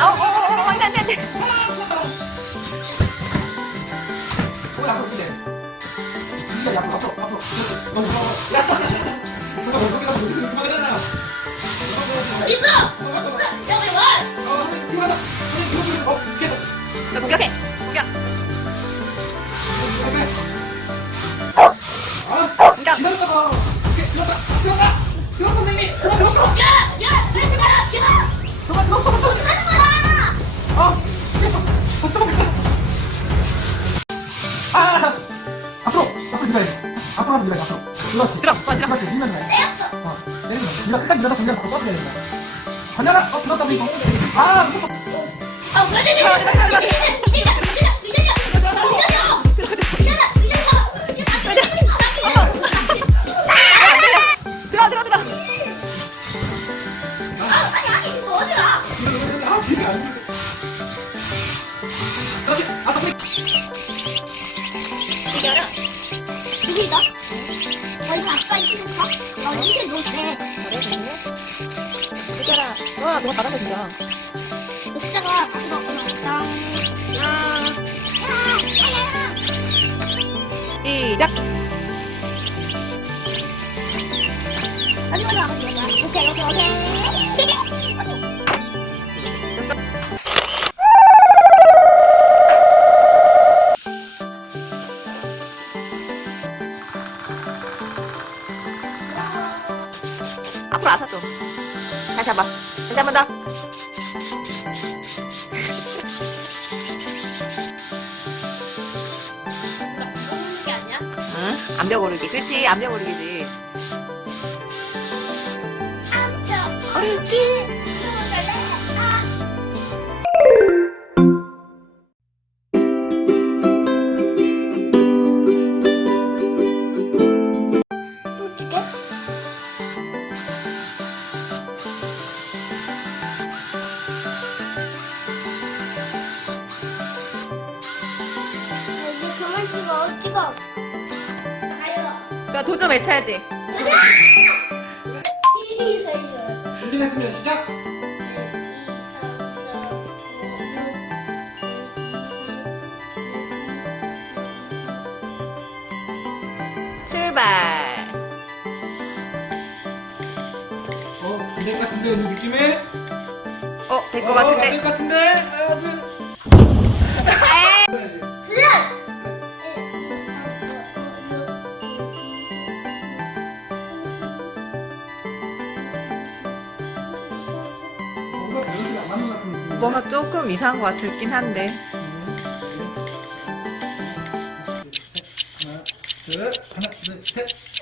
아우, 어, 어, 어, 안 돼, 안 돼, 안 돼. 어, 앞으로 그래. 이게 앞으로 앞으로 앞으로. 어, 어, 어. 야, 잠깐만, 여기 가서 여기 그만하잖아. 있어! 야, 왜 와? 어, 이거 하자. 이거 이거 어, 이게 더. 자, 공격해. 공격. 하면 밀어야지, 앞으로. 그렇지. 들어, 어, 들어. 그렇지, 밀면 돼. 떼었어! 어, 내리면 돼. 네가 끝까지 밀어서 그냥 바꿔 써야 된다. 반야라, 어, 들었다, 이거. 아, 무섭다. 아, 왜 이래? 미달려! 미달려! 미달려! 미달려! 들어, 어, 아까 이기는 거? 어, 이게 뭔데? 이겨라. 와, 너가 잘한 거 진짜. 숫자가 바꾸가 없구나. 시작. 어디 어디 와가지고. 오케이, 오케이, 오케이. 되게. 앞으로 와서 좀. 다시 한 번. 다시 한 번 더. 암벽 오르기. 그렇지, 암벽 오르기지. 저 어렵게 들 가요. 자, 도점 외쳐야지. 준비됐으면 시작. 출발. 어, 될 같은데, 이 느낌에? 어, 될 것 어, 같은데. 될 같은데? 하 뭔가 조금 이상한 것 같긴 한데. 하나, 둘, 하나, 둘, 셋.